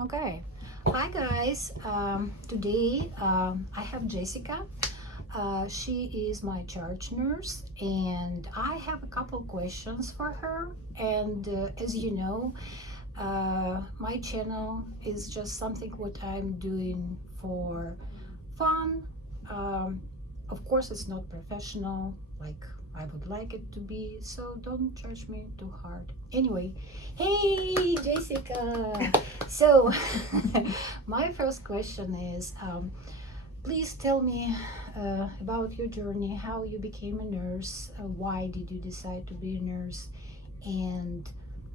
Okay. Hi guys. Today I have Jessica. She is my charge nurse, and I have a couple questions for her. And as you know, my channel is just something what I'm doing for fun. Um, of course, it's not professional like I would like it to be, so don't judge me too hard. Anyway, hey Jessica. So, my first question is please tell me about your journey, how you became a nurse, why did you decide to be a nurse, and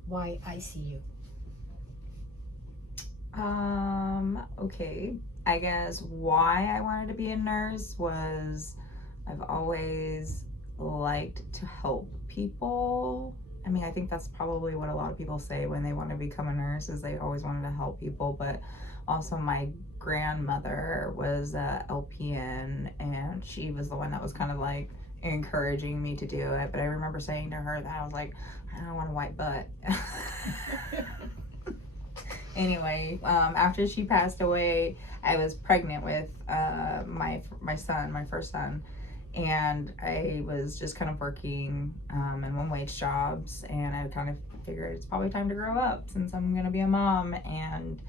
why I.C.U. Okay. I guess why I wanted to be a nurse was I've always liked to help people. I mean, I think that's probably what a lot of people say when they want to become a nurse is they always wanted to help people, but also my grandmother was a LPN and she was the one that was kind of like encouraging me to do it. But I remember saying to her that I was like, I don't want a white butt. Anyway, after she passed away, I was pregnant with my son, my first son, and I was just kind of working in one wage jobs, and I kind of figured it's probably time to grow up since I'm gonna be a mom. And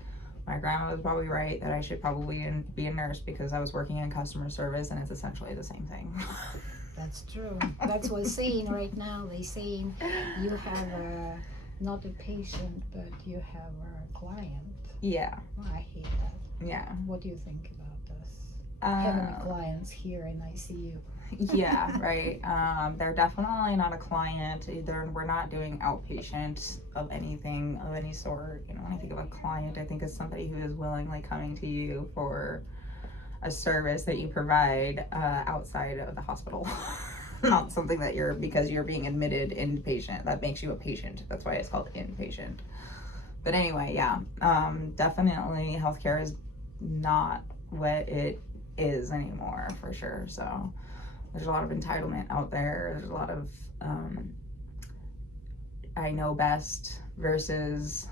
my grandma was probably right that I should probably be a nurse because I was working in customer service, and it's essentially the same thing. That's true. That's what's saying right now. They saying you have not a patient, but you have a client. Yeah. Oh, I hate that. Yeah. What do you think about this? Having clients here in I.C.U. Yeah, right. They're definitely not a client. Either we're not doing outpatient of anything of any sort. You know, when I think of a client, I think of somebody who is willingly coming to you for a service that you provide outside of the hospital. Not something that you're because you're being admitted inpatient. That makes you a patient. That's why it's called inpatient. But anyway, yeah, definitely healthcare is not what it is anymore for sure. So there's a lot of entitlement out there. There's a lot of I know best versus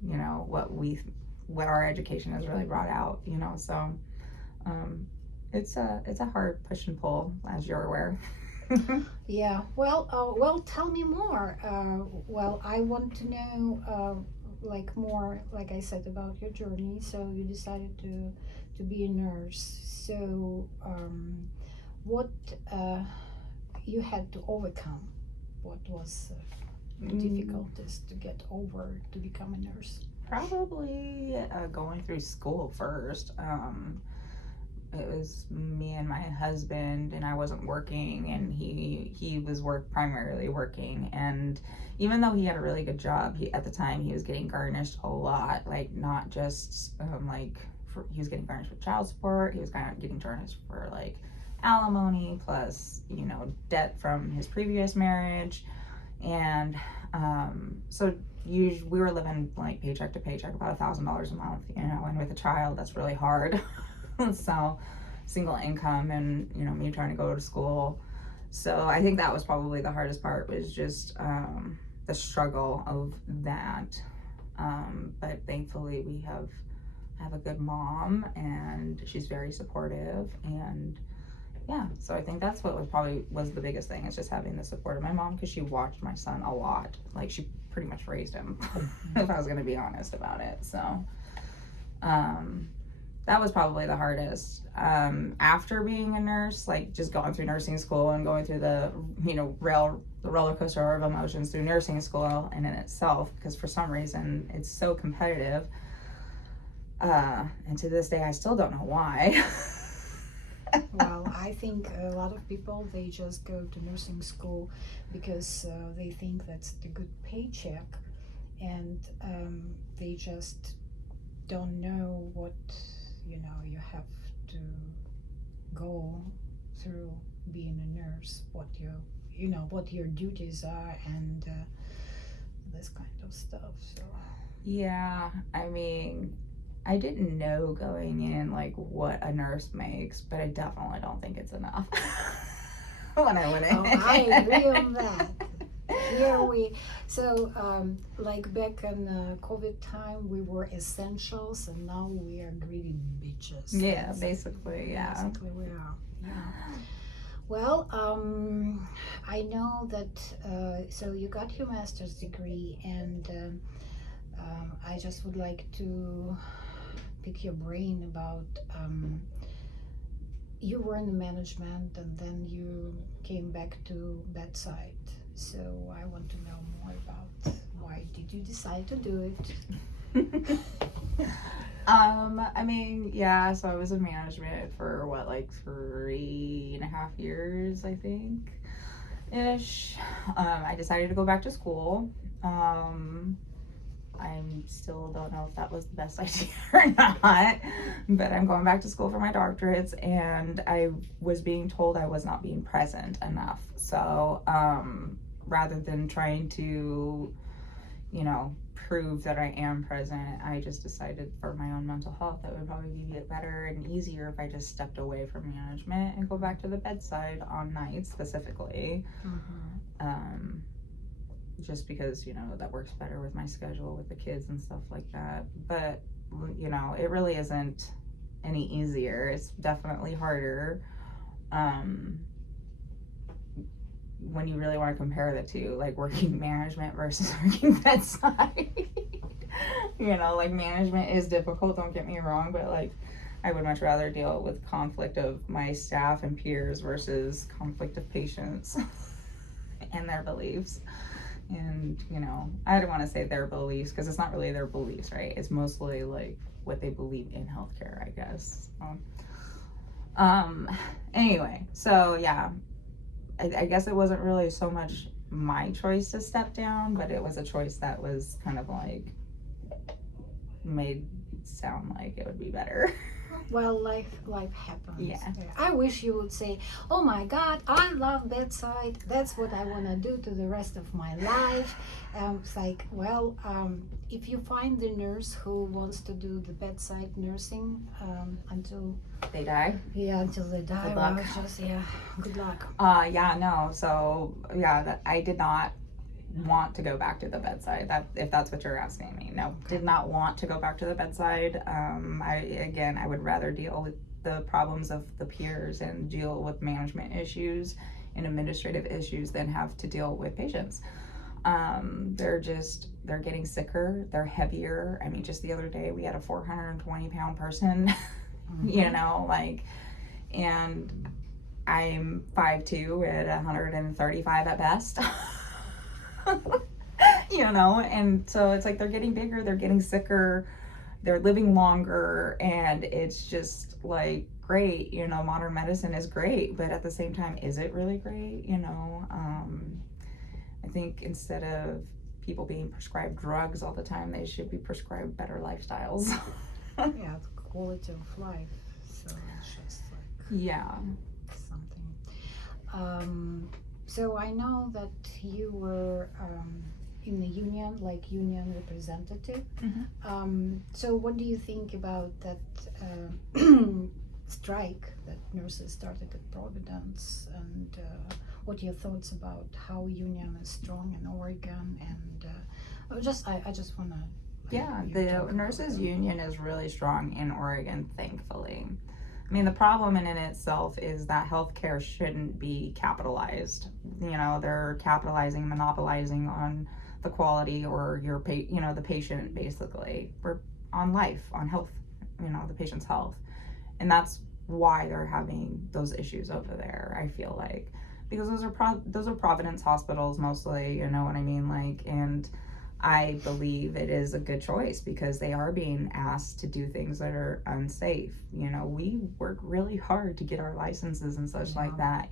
what our education has really brought out. So it's a hard push and pull, as you're aware. Yeah. Well, tell me more. Well, I want to know, like more, like I said, about your journey. So you decided to be a nurse. So, what you had to overcome? What was the difficulties to get over to become a nurse? Probably going through school first. It was me and my husband, and I wasn't working, and he was primarily working. And even though he had a really good job, at the time he was getting garnished a lot, like not just he was getting garnished for child support. He was kind of getting garnished for like alimony plus debt from his previous marriage, and so we were living like paycheck to paycheck, about $1,000 a month, and with a child that's really hard. So single income, and me trying to go to school. So I think that was probably the hardest part, was just the struggle of that. But thankfully we have a good mom, and she's very supportive. And yeah, so I think that's what was the biggest thing, is just having the support of my mom, because she watched my son a lot. Like, she pretty much raised him, if I was going to be honest about it. So that was probably the hardest. After being a nurse, like just going through nursing school and going through the roller coaster of emotions through nursing school and in itself, because for some reason it's so competitive. And to this day, I still don't know why. Well, I think a lot of people, they just go to nursing school because they think that's the good paycheck, and they just don't know what you have to go through being a nurse, what what your duties are, and this kind of stuff. So Yeah, I mean, I didn't know going in like what a nurse makes, but I definitely don't think it's enough when I went in. I agree on that. Here we, so like back in COVID time, we were essentials, and now we are greedy bitches. Yeah, basically, yeah. Basically, we are. Yeah. Well, I know that. So you got your master's degree, and I just would like to pick your brain about. You were in the management, and then you came back to bedside. So I want to know more about why did you decide to do it? I mean, yeah, so I was in management for what, like 3.5 years, I think, ish. I decided to go back to school. I still don't know if that was the best idea or not, but I'm going back to school for my doctorates, and I was being told I was not being present enough. So, rather than trying to, prove that I am present, I just decided for my own mental health that would probably be better and easier if I just stepped away from management and go back to the bedside on nights specifically. Just because, that works better with my schedule with the kids and stuff like that. But, it really isn't any easier. It's definitely harder. When you really want to compare the two, like working management versus working bedside. Like management is difficult, don't get me wrong, but like I would much rather deal with conflict of my staff and peers versus conflict of patients and their beliefs. And I don't want to say their beliefs because it's not really their beliefs, right? It's mostly like what they believe in healthcare, I guess. Anyway, so yeah, I guess it wasn't really so much my choice to step down, but it was a choice that was kind of like made sound like it would be better. Well, life happens. Yeah. I wish you would say, "Oh my God, I love bedside. That's what I want to do to the rest of my life." It's like, well, if you find the nurse who wants to do the bedside nursing until they die. Yeah, until they die. Good luck. Well, just good luck. Yeah, no. So yeah, that I did not want to go back to the bedside, that if that's what you're asking me. No, did not want to go back to the bedside. I would rather deal with the problems of the peers and deal with management issues and administrative issues than have to deal with patients. They're getting sicker, they're heavier. I mean, just the other day we had a 420-pound person. And I'm 5'2" at 135 at best. And so it's like they're getting bigger, they're getting sicker, they're living longer, and it's just like great. Modern medicine is great, but at the same time, is it really great? I think instead of people being prescribed drugs all the time, they should be prescribed better lifestyles. Yeah, the quality of life. So it's just like something. So I know that you were in the union, like union representative. Mm-hmm. So what do you think about that strike that nurses started at Providence, and what are your thoughts about how union is strong in Oregon? And I just want to. Yeah, the nurses union is really strong in Oregon, thankfully. I mean, the problem in itself is that healthcare shouldn't be capitalized. They're capitalizing, monopolizing on the quality or the patient, basically. We're on life, on health, the patient's health. And that's why they're having those issues over there, I feel like. Because those are Providence hospitals mostly, you know what I mean? And I believe it is a good choice because they are being asked to do things that are unsafe. We work really hard to get our licenses and such like that,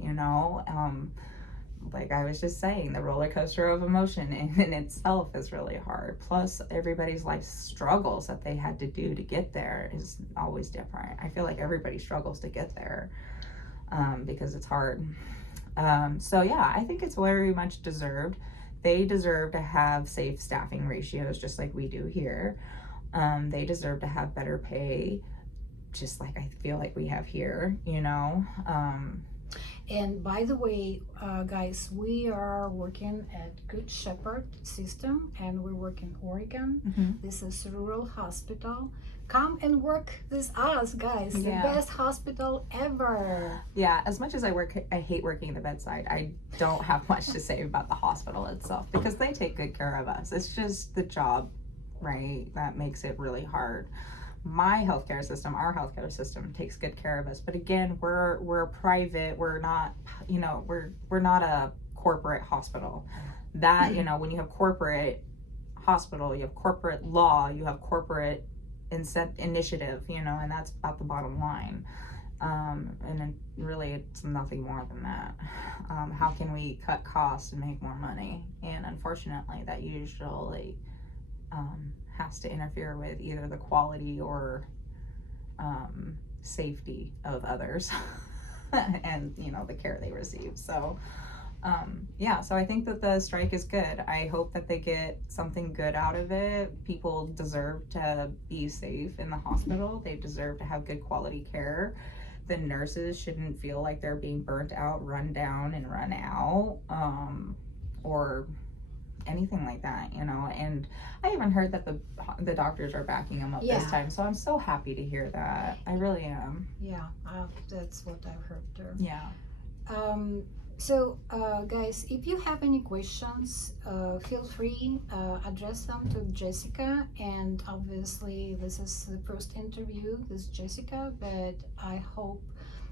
like I was just saying, the roller coaster of emotion in itself is really hard. Plus, everybody's life struggles that they had to do to get there is always different. I feel like everybody struggles to get there because it's hard. So yeah, I think it's very much deserved. They deserve to have safe staffing ratios just like we do here. They deserve to have better pay just like I feel like we have here, And by the way, guys, we are working at Good Shepherd System, and we work in Oregon. This is rural hospital. Come and work with us, guys. The best hospital ever. Yeah, as much as I hate working at the bedside. I don't have much to say about the hospital itself because they take good care of us. It's just the job, right, that makes it really hard. My healthcare system, our healthcare system, takes good care of us. But again, we're private. We're not, we're not a corporate hospital. That when you have corporate hospital, you have corporate law, you have corporate initiative, and that's about the bottom line. And then really, it's nothing more than that. How can we cut costs and make more money? And unfortunately, that usually has to interfere with either the quality or safety of others and the care they receive. So so I think that the strike is good. I hope that they get something good out of it. People deserve to be safe in the hospital. They deserve to have good quality care. The nurses shouldn't feel like they're being burnt out, run down, and run out, or anything like that, and I even heard that the doctors are backing them up this time, so I'm so happy to hear that. I really am. That's what I've heard too. So guys, if you have any questions, feel free address them to Jessica. And obviously this is the first interview with Jessica, but I hope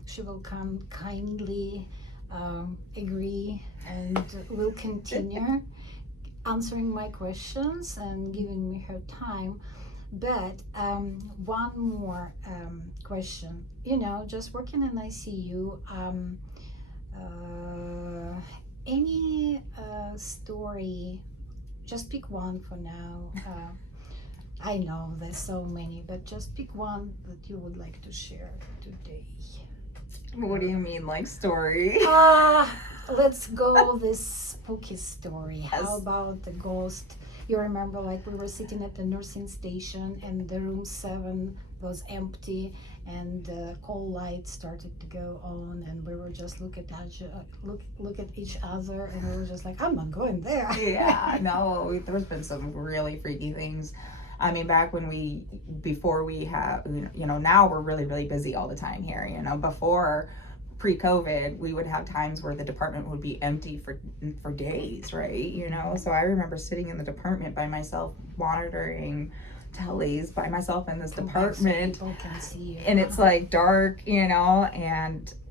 she will come kindly agree and will continue answering my questions and giving me her time. But one more question, just working in I.C.U, any story, just pick one for now. I know there's so many, but just pick one that you would like to share today. What do you mean, like story? Let's go this spooky story. How about the ghost? You remember, like, we were sitting at the nursing station and the room 7 was empty, and the call light started to go on, and we were just look at each other, and we were just like, I'm not going there. No, there's been some really freaky things. I mean, back when before we have, now we're really, really busy all the time here, before pre-COVID, we would have times where the department would be empty for days, right? So I remember sitting in the department by myself, monitoring tellies by myself in this department, so people can see you. And it's like dark, and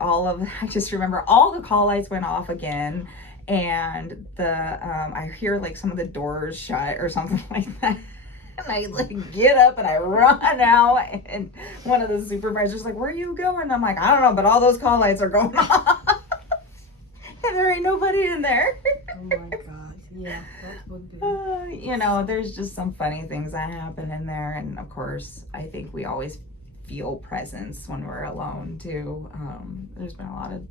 I just remember all the call lights went off again, and I hear like some of the doors shut or something like that. And I like get up and I run out, and one of the supervisors like, "Where are you going?" I'm like, "I don't know, but all those call lights are going off, and there ain't nobody in there." Oh my God, yeah, that would be. There's just some funny things that happen in there, and of course, I think we always feel presence when we're alone too. There's been a lot of,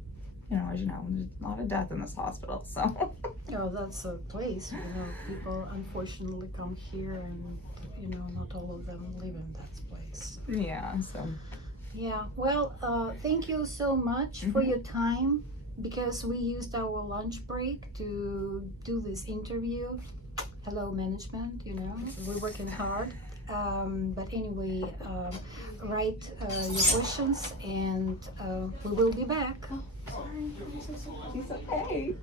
as there's a lot of death in this hospital, so. That's a place, people unfortunately come here, and not all of them live in that place. Well, thank you so much for your time, because we used our lunch break to do this interview. Hello, management, we're working hard. But anyway, write your questions, and we will be back. Sorry, she's okay.